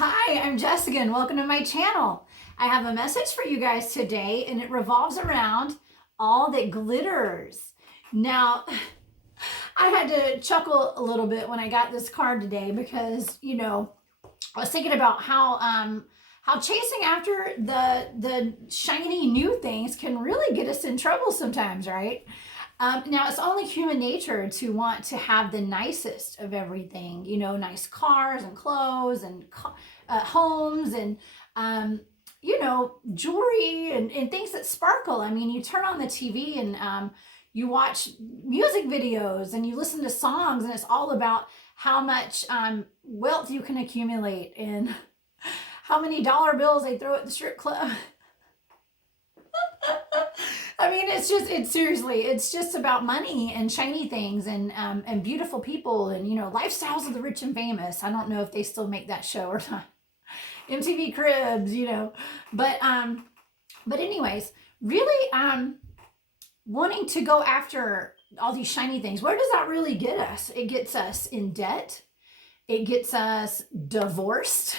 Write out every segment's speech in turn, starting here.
Hi, I'm Jessica and welcome to my channel. I have a message for you guys today and it revolves around all that glitters. Now, I had to chuckle a little bit when I got this card today because, I was thinking about how chasing after the shiny new things can really get us in trouble sometimes, right? Now, it's only human nature to want to have the nicest of everything, nice cars and clothes and homes and, jewelry and things that sparkle. I mean, you turn on the TV and you watch music videos and you listen to songs, and it's all about how much wealth you can accumulate and how many dollar bills they throw at the strip club. I mean, it's just about money and shiny things and beautiful people and, lifestyles of the rich and famous. I don't know if they still make that show or not. MTV Cribs, but anyways, really, wanting to go after all these shiny things, where does that really get us? It gets us in debt. It gets us divorced.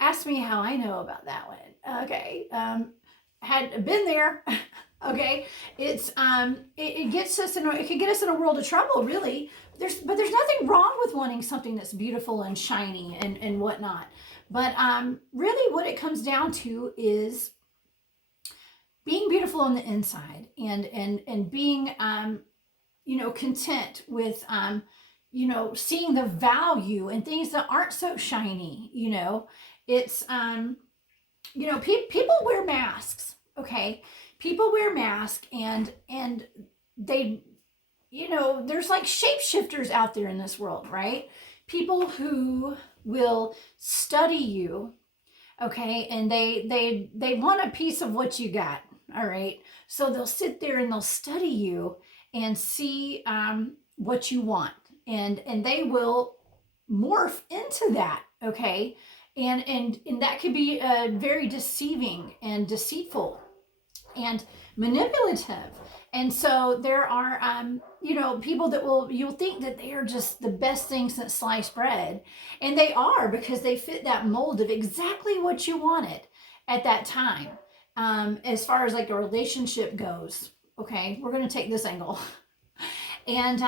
Ask me how I know about that one. Okay. Had been there. Okay. It gets us it can get us in a world of trouble, really. There's nothing wrong with wanting something that's beautiful and shiny and whatnot. But really what it comes down to is being beautiful on the inside and being content with seeing the value in things that aren't so shiny. It's people wear masks. Okay, people wear masks and they, there's like shapeshifters out there in this world, right? People who will study you, okay, and they want a piece of what you got. All right, so they'll sit there and they'll study you and see what you want, and they will morph into that. Okay, and that could be very deceiving and deceitful and manipulative. And so there are people that you'll think that they are just the best thing since sliced bread, and they are, because they fit that mold of exactly what you wanted at that time. As far as like a relationship goes, okay, we're going to take this angle. And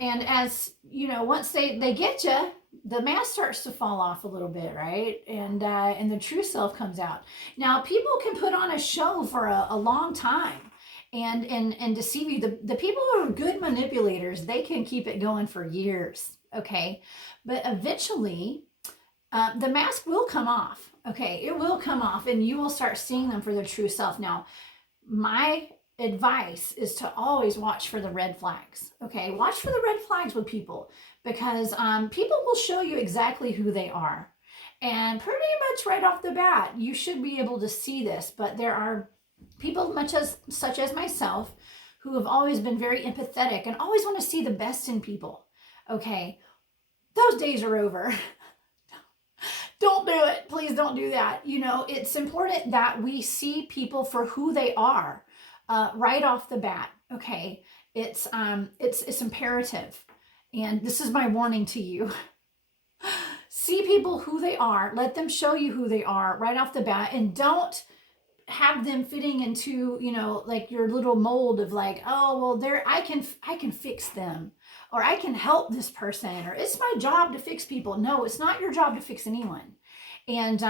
as once they get you, the mask starts to fall off a little bit, right? And the true self comes out. Now, people can put on a show for a long time and deceive you. The people who are good manipulators, they can keep it going for years, okay? But eventually, the mask will come off, okay? It will come off, and you will start seeing them for their true self. Now, my advice is to always watch for the red flags. Okay, watch for the red flags with people, because people will show you exactly who they are, and pretty much right off the bat you should be able to see this. But there are people such as myself who have always been very empathetic and always want to see the best in people. Okay, those days are over. Don't do it. Please don't do that. It's important that we see people for who they are. Right off the bat, okay, it's imperative, and this is my warning to you. See people who they are. Let them show you who they are right off the bat, and don't have them fitting into like your little mold of like, oh well, I can fix them, or I can help this person, or it's my job to fix people. No, it's not your job to fix anyone, and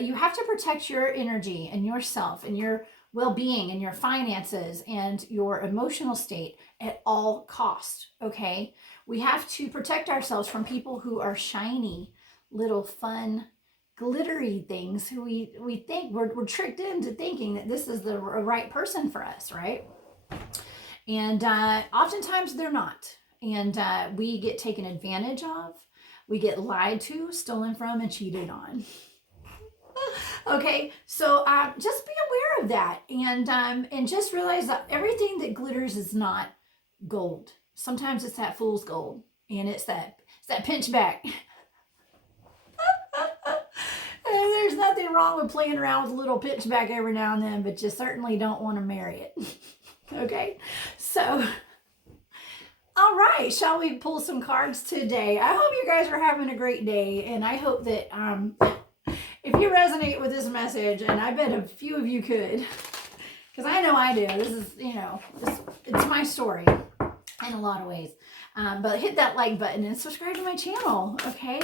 you have to protect your energy and yourself and your well-being and your finances and your emotional state at all costs. Okay, we have to protect ourselves from people who are shiny, little fun, glittery things, who we think we're tricked into thinking that this is the right person for us, right? And oftentimes they're not, and we get taken advantage of, we get lied to, stolen from, and cheated on. Okay, so just be aware of that, and just realize that everything that glitters is not gold. Sometimes it's that fool's gold, and it's that pinch back. And there's nothing wrong with playing around with a little pinch back every now and then, but you certainly don't want to marry it. Okay, so All right, shall we pull some cards today? I hope you guys are having a great day, and I hope that if you resonate with this message, and I bet a few of you could, because I know I do. This is, it's my story in a lot of ways. But hit that like button and subscribe to my channel, okay?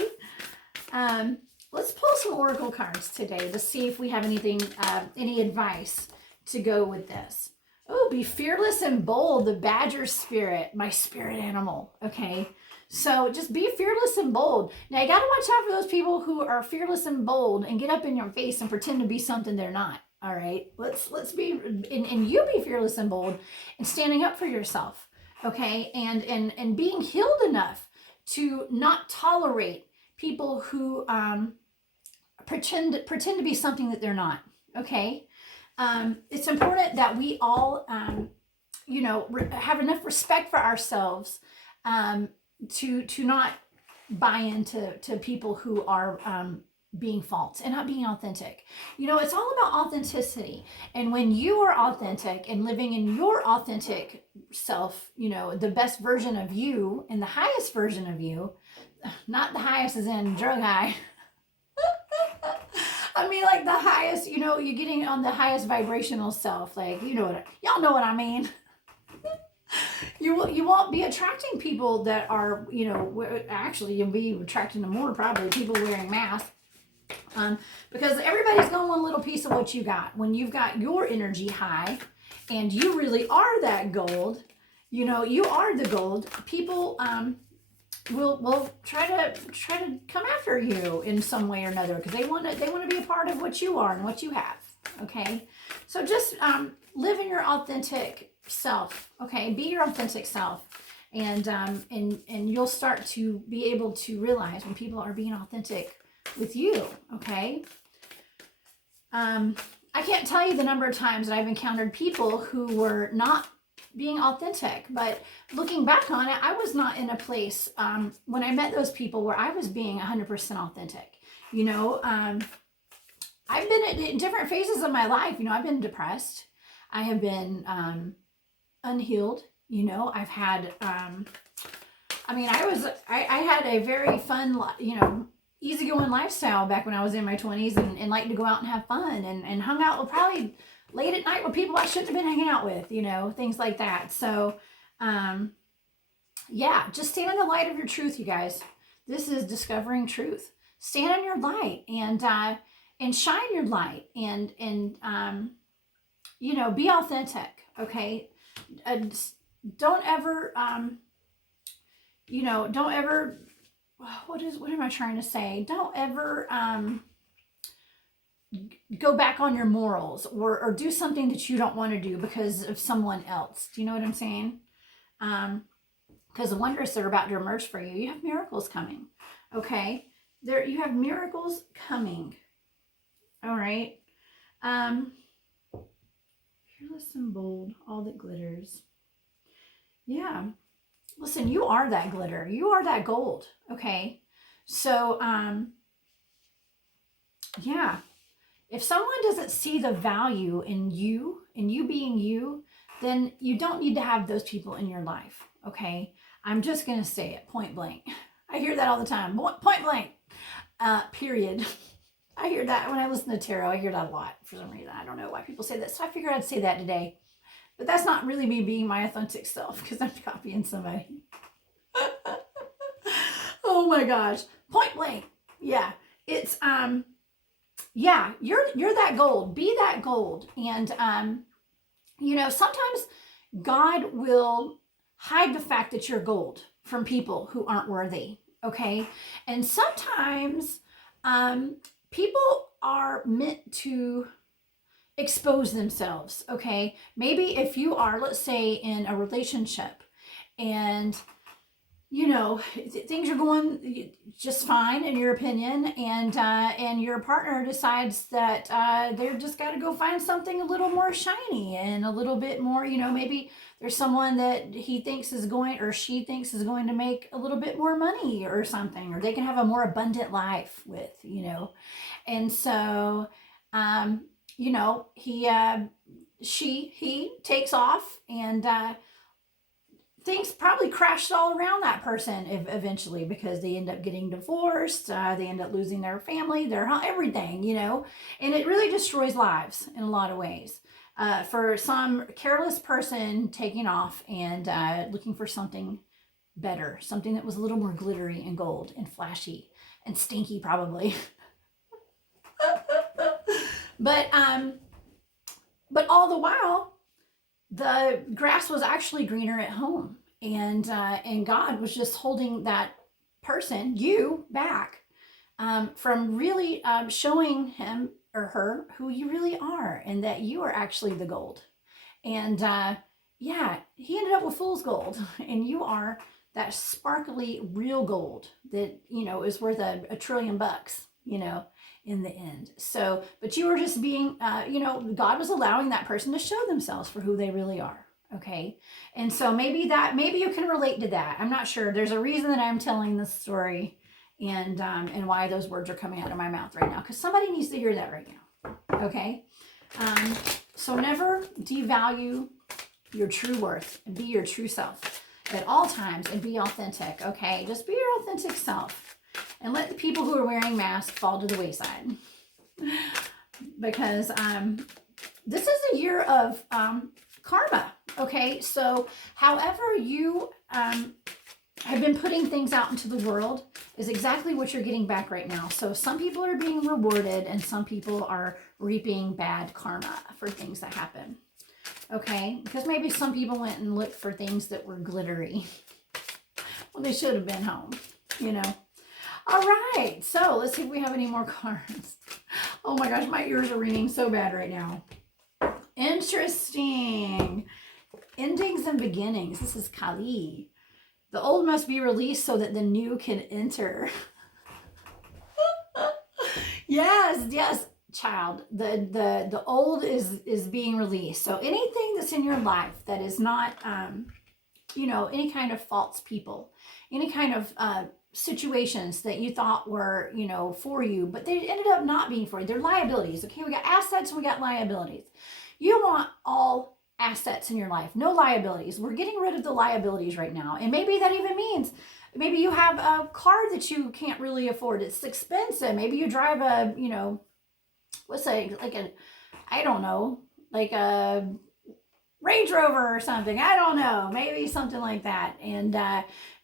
Let's pull some oracle cards today to see if we have anything, any advice to go with this. Oh, be fearless and bold, the badger spirit, my spirit animal, okay? So just be fearless and bold. Now, you got to watch out for those people who are fearless and bold and get up in your face and pretend to be something they're not, all right? Let's be, and you be fearless and bold and standing up for yourself, okay? And being healed enough to not tolerate people who pretend to be something that they're not, okay? It's important that we all, have enough respect for ourselves to not buy into people who are being false and not being authentic. It's all about authenticity. And when you are authentic and living in your authentic self, the best version of you and the highest version of you, not the highest as in drug high, I mean, like the highest, you're getting on the highest vibrational self. Like, y'all know what I mean. You won't be attracting people that are, actually you'll be attracting to more probably people wearing masks. Because everybody's going to want a little piece of what you got. When you've got your energy high and you really are that gold, you are the gold, people, will try to come after you in some way or another because they want to be a part of what you are and what you have. Okay, so just live in your authentic self. Okay, be your authentic self, and you'll start to be able to realize when people are being authentic with you. Okay, I can't tell you the number of times that I've encountered people who were not being authentic, but looking back on it, I was not in a place when I met those people where I was being 100% authentic. I've been in different phases of my life. I've been depressed. I have been unhealed. I've had, I had a very fun, easygoing lifestyle back when I was in my 20s and liked to go out and have fun and hung out with probably late at night with people I shouldn't have been hanging out with, things like that. So, just stand in the light of your truth, you guys. This is discovering truth. Stand in your light and shine your light and be authentic. Okay. Don't ever, what am I trying to say? Don't ever, go back on your morals or do something that you don't want to do because of someone else. Do you know what I'm saying? Because the wonders that are about to emerge for you, you have miracles coming. Okay, you have miracles coming. All right. Fearless and bold, all that glitters. Yeah. Listen, you are that glitter. You are that gold. Okay. So, yeah. If someone doesn't see the value in you being you, then you don't need to have those people in your life, okay? I'm just going to say it point blank. I hear that all the time. Point blank, period. I hear that when I listen to tarot. I hear that a lot for some reason. I don't know why people say that. So I figured I'd say that today. But that's not really me being my authentic self because I'm copying somebody. Oh my gosh. Point blank. Yeah. It's, you're that gold. Be that gold. And, sometimes God will hide the fact that you're gold from people who aren't worthy. Okay. And sometimes, people are meant to expose themselves. Okay. Maybe if you are, let's say, in a relationship and things are going just fine in your opinion, and your partner decides that they're just got to go find something a little more shiny and a little bit more, maybe there's someone that he thinks is going or she thinks is going to make a little bit more money or something, or they can have a more abundant life with, and so, he takes off and things probably crashed all around that person eventually, because they end up getting divorced, they end up losing their family, their everything, and it really destroys lives in a lot of ways. For some careless person taking off and looking for something better, something that was a little more glittery and gold and flashy and stinky probably. But all the while, the grass was actually greener at home, and God was just holding that person, you, back from really showing him or her who you really are, and that you are actually the gold. And yeah, he ended up with fool's gold, and you are that sparkly real gold that is worth $1 trillion, in the end. So, but you were just being, God was allowing that person to show themselves for who they really are. Okay. And so maybe you can relate to that. I'm not sure. There's a reason that I'm telling this story, and why those words are coming out of my mouth right now, because somebody needs to hear that right now. Okay. So never devalue your true worth, and be your true self at all times, and be authentic. Okay. Just be your authentic self, and let the people who are wearing masks fall to the wayside, because this is a year of karma. Okay. So however you have been putting things out into the world is exactly what you're getting back right now. So some people are being rewarded, and some people are reaping bad karma for things that happen. Okay, because maybe some people went and looked for things that were glittery. Well, they should have been home, All right, so let's see if we have any more cards. Oh my gosh, my ears are ringing so bad right now. Interesting. Endings and beginnings. This is Kali. The old must be released so that the new can enter. Yes, child. The old is being released. So anything that's in your life that is not, any kind of false people, any kind of situations that you thought were, for you, but they ended up not being for you. They're liabilities. Okay, we got assets and we got liabilities. You want all assets in your life, no liabilities. We're getting rid of the liabilities right now. And maybe that even means maybe you have a car that you can't really afford. It's expensive. Maybe you drive a, I don't know, like a Range Rover or something. I don't know, maybe something like that. And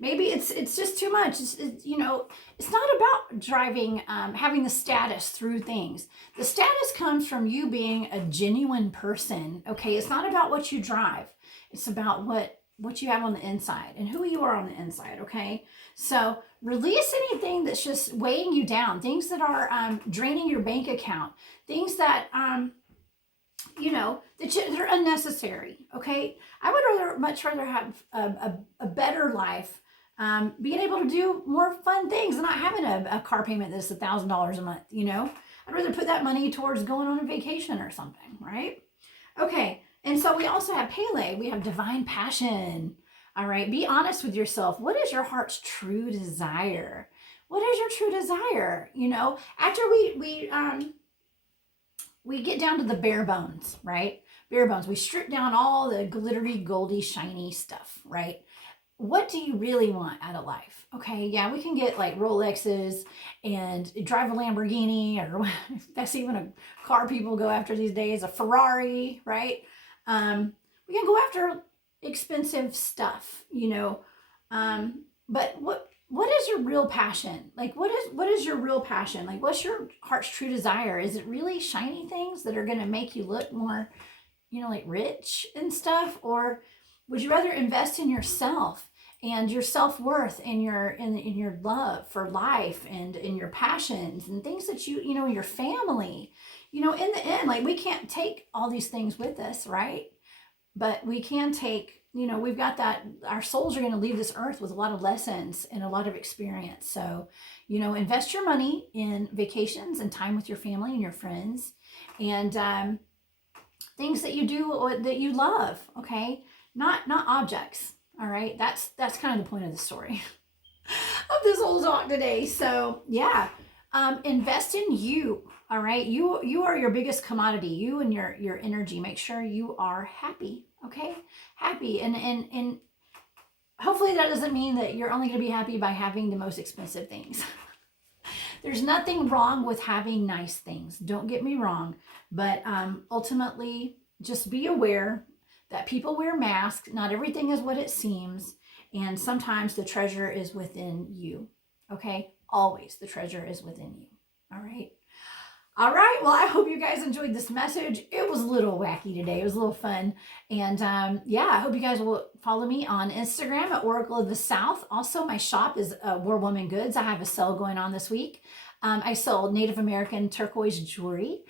maybe it's just too much. It's not about driving, having the status through things. The status comes from you being a genuine person. Okay, it's not about what you drive. It's about what you have on the inside and who you are on the inside. Okay, so release anything that's just weighing you down, things that are draining your bank account, things that they're unnecessary. Okay, I would much rather have a better life, being able to do more fun things, and not having a car payment that's $1,000 a month. I'd rather put that money towards going on a vacation or something, right? Okay, and so we also have Pele. We have divine passion. All right, be honest with yourself. What is your heart's true desire? What is your true desire? After we get down to the bare bones, right? Bare bones. We strip down all the glittery, goldy, shiny stuff, right? What do you really want out of life? Okay, yeah, we can get like Rolexes and drive a Lamborghini, or that's even a car people go after these days, a Ferrari, right? We can go after expensive stuff, but what is your real passion? Like, what is your real passion? Like, what's your heart's true desire? Is it really shiny things that are going to make you look more, like rich and stuff? Or would you rather invest in yourself and your self-worth and in your love for life and in your passions and things that your family, in the end, like, we can't take all these things with us, right? But we can take, we've got that, our souls are going to leave this earth with a lot of lessons and a lot of experience. So, invest your money in vacations and time with your family and your friends, and things that you do that you love. Okay. Not objects. All right. That's kind of the point of the story of this whole talk today. So yeah, invest in you. All right. You are your biggest commodity, you and your energy. Make sure you are happy. Okay. Happy. And hopefully that doesn't mean that you're only going to be happy by having the most expensive things. There's nothing wrong with having nice things. Don't get me wrong. But ultimately, just be aware that people wear masks. Not everything is what it seems. And sometimes the treasure is within you. Okay? Always the treasure is within you. All right? All right. Well, I hope you guys enjoyed this message. It was a little wacky today. It was a little fun. And yeah, I hope you guys will follow me on Instagram at Oracle of the South. Also, my shop is War Woman Goods. I have a sale going on this week. I sold Native American turquoise jewelry.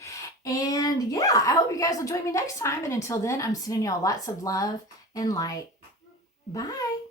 And yeah, I hope you guys will join me next time. And until then, I'm sending y'all lots of love and light. Bye.